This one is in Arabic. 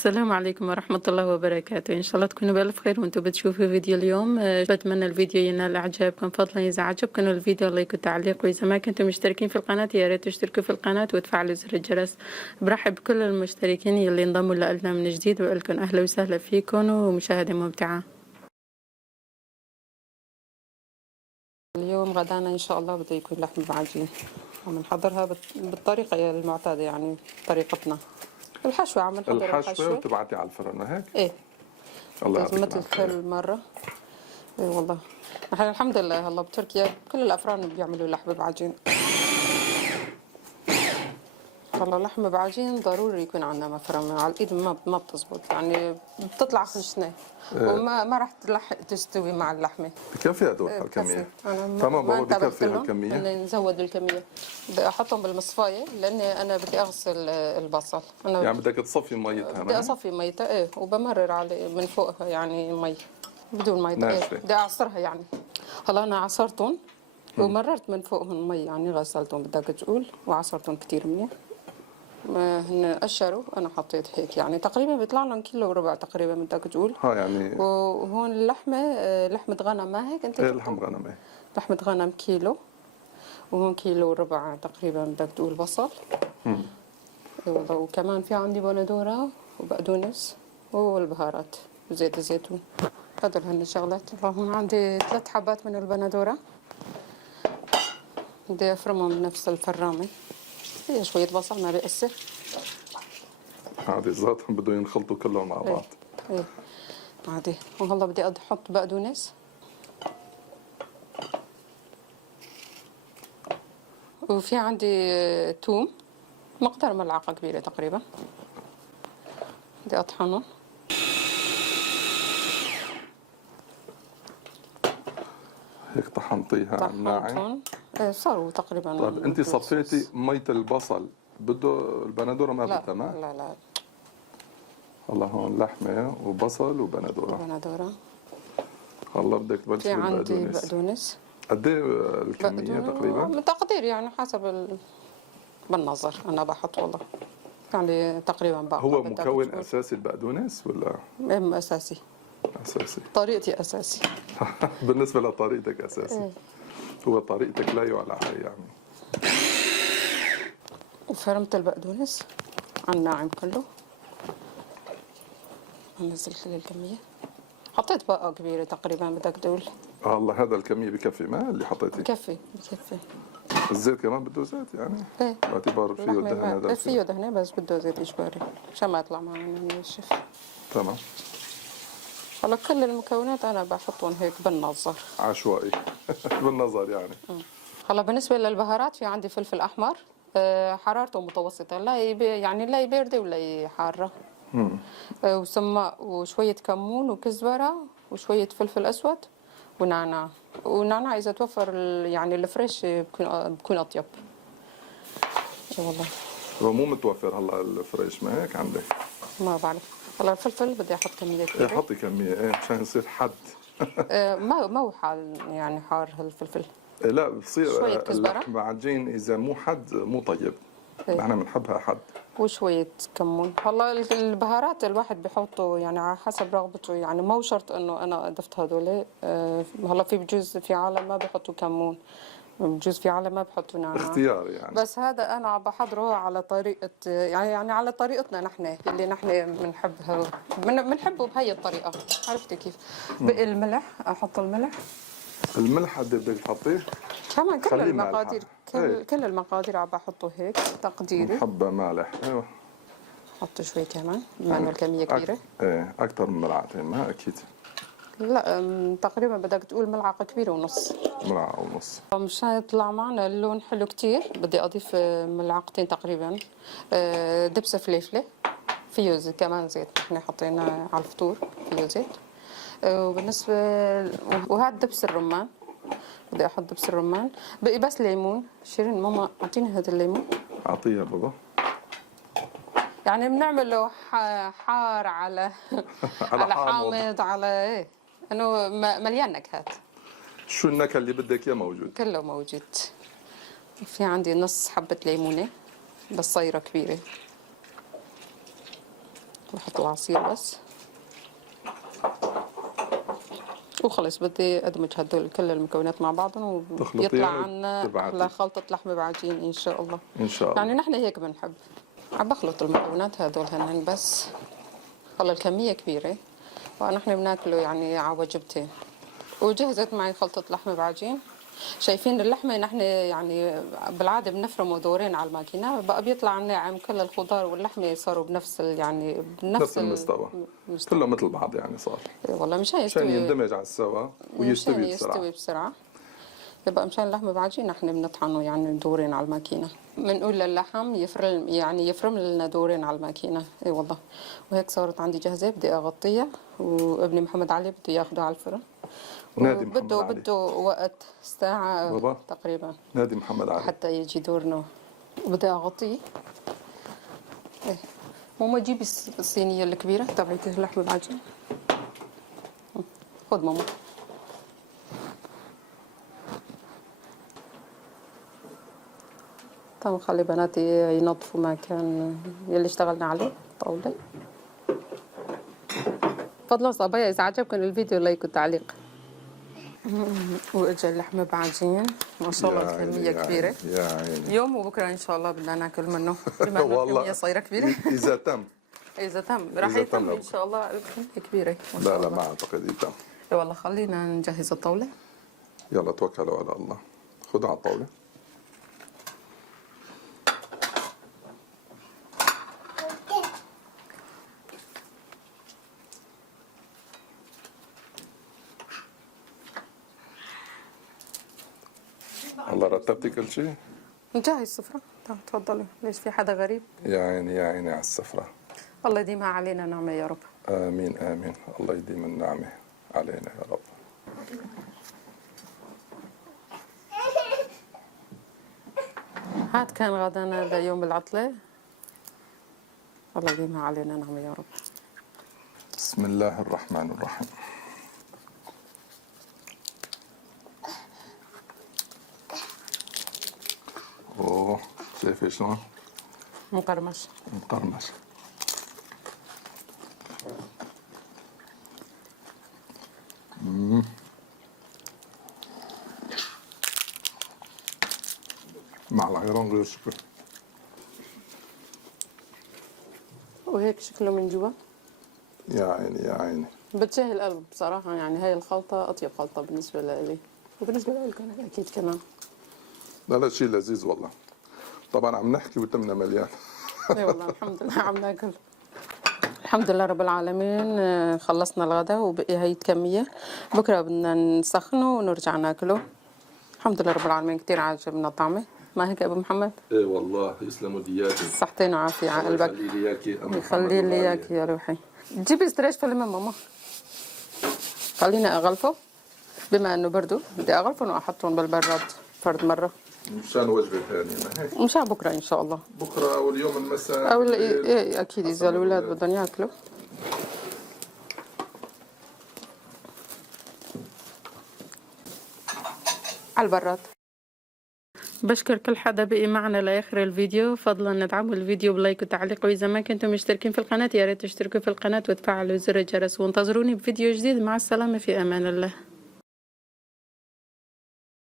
السلام عليكم ورحمة الله وبركاته. إن شاء الله تكونوا بألف خير وأنتم بتشوفوا فيديو اليوم. بتمنى الفيديو ينال إعجابكم. فضلا إذا عجبكم الفيديو لايك وتعليق، وإذا ما كنتم مشتركين في القناة يا ريت تشتركوا في القناة وتفعلوا زر الجرس. برحب بكل المشتركين يلي انضموا لنا من جديد، وأقول لكم أهلا وسهلا فيكم ومشاهدة ممتعة. اليوم غدانا إن شاء الله بده يكون لحم بعجين، وبنحضرها بالطريقة المعتادة، يعني طريقتنا. الحشوة عم نحضر الحشوة وتبعتي على الفرن، ما هيك؟ ايه الله يعطيك مثل كل مرة. ايه والله نحن الحمد لله هلا بتركيا كل الأفران بيعملوا لحم بعجين. والله لحم بعجين ضروري يكون عندنا مفرمة، على الإيد ما بتزبط، يعني بتطلع خشنة وما راح تستوي مع اللحمة. بكفي هدول هالكمية؟ تمام بابا، بكفي هالكمية؟ نزود الكمية، بدي أحطهم بالمصفاية لأني أنا بدي أغسل البصل. أنا يعني بدك تصفي ميتها؟ بدي أصفي ميتها، إيه، وبمرر على من فوقها يعني مي بدون مي، إيه بدي أعصرها يعني. هلا أنا عصرتهم ومررت من فوقهم مي، يعني غسلتهم بدك تقول، وعصرتهم كتير منيح. هن قشروا، انا حطيت هيك يعني تقريبا بيطلع لهم كيلو وربع تقريبا بدك تقول. يعني وهون اللحمه لحمه غنم، ما هيك انت؟ ايه لحم غنم، ايه لحمه غنم كيلو، وهون كيلو وربع تقريبا بدك تقول بصل. وكمان في عندي بندوره وبقدونس والبهارات وزيت الزيتون. هدول هن الشغلات. هون عندي 3 حبات من البندوره بدي افرمهم بنفس الفرامه. هي شويه بصل ما بيأثر، عادي ذاتهم بدهم ينخلطوا كلهم مع بعض. ايه عادي. وهلا بدي احط بقدونس، وفي عندي توم مقدار ملعقة كبيرة تقريبا، بدي اطحنهم. هيك طحنتيها على الناعم؟ ايه صاروا تقريبا. طيب انت صفيتي مية البصل، بده البندوره ما بدها؟ ما لا هلا هون لحمه وبصل وبندوره. هلا بدك تبلشي بالبقدونس. في عندي بقدونس. قد ايه الكميه تقريبا؟ بالتقدير يعني حسب بالنظر انا بحط والله، يعني تقريبا بقى. هو مكون اساسي البقدونس ولا؟ اساسي. اساسي، طريقتي اساسي. بالنسبه لطريقتك اساسي. هو طريقتك لا يعلى عليها يعني. وفرمت البقدونس على الناعم كله، انزل كل الكميه. حطيت بقى كبيره تقريبا بدك تقول. الله هذا الكميه بكفي ما اللي حطيتيه؟ بكفي. الزيت كمان بده زيت يعني؟ ايه باعتبار فيه دهنه هذا. فيه دهنه بس بده زيت اجباري عشان ما يطلع معنا ناشف. تمام. هلا كل المكونات انا بحطهم هيك بالنظر، عشوائي. بالنظر يعني. هلا بالنسبه للبهارات في عندي فلفل احمر، حرارته متوسطه، يعني لا بارده ولا حاره. وسماق وشويه كمون وكزبره وشويه فلفل اسود ونعناع. ونعناع اذا توفر يعني الفريش بكون اطيب. والله هو مو متوفر هلا الفريش، ما هيك عندك؟ ما بعرف. هلا الفلفل بدي احط كميه كبيره. ايه حطي كميه، ايه مشان يصير حد. ما هو يعني حار هالفلفل. لا بصير اللحم بعجين اذا مو حد مو طيب. نحن بنحبها حد. وشويه كمون. هلا البهارات الواحد بحطه يعني على حسب رغبته، يعني مو شرط انه انا اضفت هذول. هلا في بجوز في عالم ما بحطوا كمون، بجوز في عالم ما بحطوا نعناع. اختيار يعني. بس هذا انا بحضره على طريقه، يعني على طريقتنا نحن اللي نحن بنحبها، بنحبه بهي الطريقه. عرفتي كيف؟ بقي الملح، احط الملح. الملح قد بدك تحطيه؟ كمان كل المقادير، كل المقادير عم بحطه هيك تقديري. حبه مالح، ايوه. حط شوي كمان بما انه الكميه كبيره. ايه اكثر من ملعقتين، ما اكيد. لا تقريبا بدك تقول ملعقه كبيره ونص. ملعقه ونص. مشان يطلع معنا اللون حلو كتير بدي اضيف ملعقتين تقريبا دبسه فليفله. فيه زيت كمان، زيت احنا حطيناه على الفطور، فيه زيت. وبالنسبه وهذا دبس الرمان، بدي احط دبس الرمان. بقي بس ليمون. شيرين ماما اعطيني هذا الليمون. اعطيها بابا. يعني بنعمله حار على على حامض، على ايه، انه مليان نكهات. شو النكهه اللي بدك اياه موجود؟ كله موجود. في عندي نص حبه ليمونه بس صايره كبيره. بحط العصير بس وخلص. بدي ادمج هدول كل المكونات مع بعضهم ويطلع تخلطيهم عنا وتبعتي. احلى خلطة لحمة بعجين ان شاء الله. ان شاء الله. يعني نحن هيك بنحب. عم بخلط المكونات هدول هن بس. والله الكمية كبيرة ونحن بناكله يعني على وجبتين. وجهزت معي خلطة لحمة بعجين. شايفين اللحمة نحن يعني بالعادة بنفرمه دورين على الماكينة بقى بيطلع ناعم. كل الخضار واللحمة صاروا بنفس يعني نفس المستوى. كله مثل بعض يعني صار. والله مشان عشان يستوي. يندمج على السوا ويستوي مشان بسرعة. يستوي بسرعة. يبقى مشان اللحمة بعجين نحن بنطحنه يعني دورين على الماكينة. بنقول للحم يفرم لنا دورين على الماكينة. اي والله. وهيك صارت عندي جاهزة. بدي اغطيها وابني محمد علي بده ياخده على الفرن. نادي محمد علي. بده وقت ساعة بابا. تقريبا نادي محمد علي. حتى يجي دورنا. بدي اغطيه. ايه ماما جيبي الصينية الكبيرة تبعت اللحمة بعجين. خذ ماما. طبعا خلي بناتي ينظفوا مكان يلي اشتغلنا عليه طاولة. تفضلوا صبايا إذا عجبكم الفيديو لايك وتعليق. وإجا اللحمة بعجين ما شاء الله الكمية كبيرة. يا عيني. يوم وبكرة إن شاء الله بدنا ناكل منه. بما إنه الكمية صايرة كبيرة. إذا تم. إذا تم راح يتم إن شاء الله. الكمية كبيرة ما شاء لا الله. ما أعتقد يتم. إي والله خلينا نجهز الطاولة. يلا توكلوا على الله. خذوا على الطاولة. الله رتبتي كل شيء؟ نجهز السفرة. تفضلوا. ليش في حدا غريب؟ يا عيني يا عيني على السفرة. الله يديمها علينا نعمة يا رب. آمين آمين. الله يديم النعمة علينا يا رب. هاد كان غدانا ليوم العطلة. الله يديمها علينا نعمة يا رب. بسم الله الرحمن الرحيم. اوه شايفة شلون؟ مقرمش. مقرمش. مع العيران غير شكل. وهيك شكله من جوا. يا عيني يا عيني. بتشهي القلب بصراحة. يعني هاي الخلطة أطيب خلطة بالنسبة لإلي وبالنسبة لإلكم أكيد كمان. لا شيء لذيذ والله. طبعا عم نحكي وتمنا مليان. اي والله الحمد لله عم ناكل. الحمد لله رب العالمين. خلصنا الغداء وبقي هي الكمية. بكرة بدنا نسخنه ونرجع ناكله. الحمد لله رب العالمين كتير عجبنا طعمه. ما هيك يا ابو محمد؟ ايه والله يسلموا دياتي. صحتين وعافية على قلبك. يخلي لي اياكي. يخلي لي اياك يا روحي. جيبي ستريش فيلم ماما. خليني اغلفه. بما انه برضو بدي اغلفهم واحطهم بالبراد فرد مرة. مشان وجبة ثانية ما هيك. مشان بكرة ان شاء الله. بكرة او اليوم المساء. او ايه اكيد اذا الاولاد بدهم ياكلوا. على البراد. بشكر كل حدا بقي معنا لاخر الفيديو. فضلا ندعموا الفيديو بلايك وتعليق. واذا ما كنتم مشتركين في القناة يا ريت تشتركوا في القناة وتفعلوا زر الجرس. وانتظروني بفيديو جديد. مع السلامة في امان الله.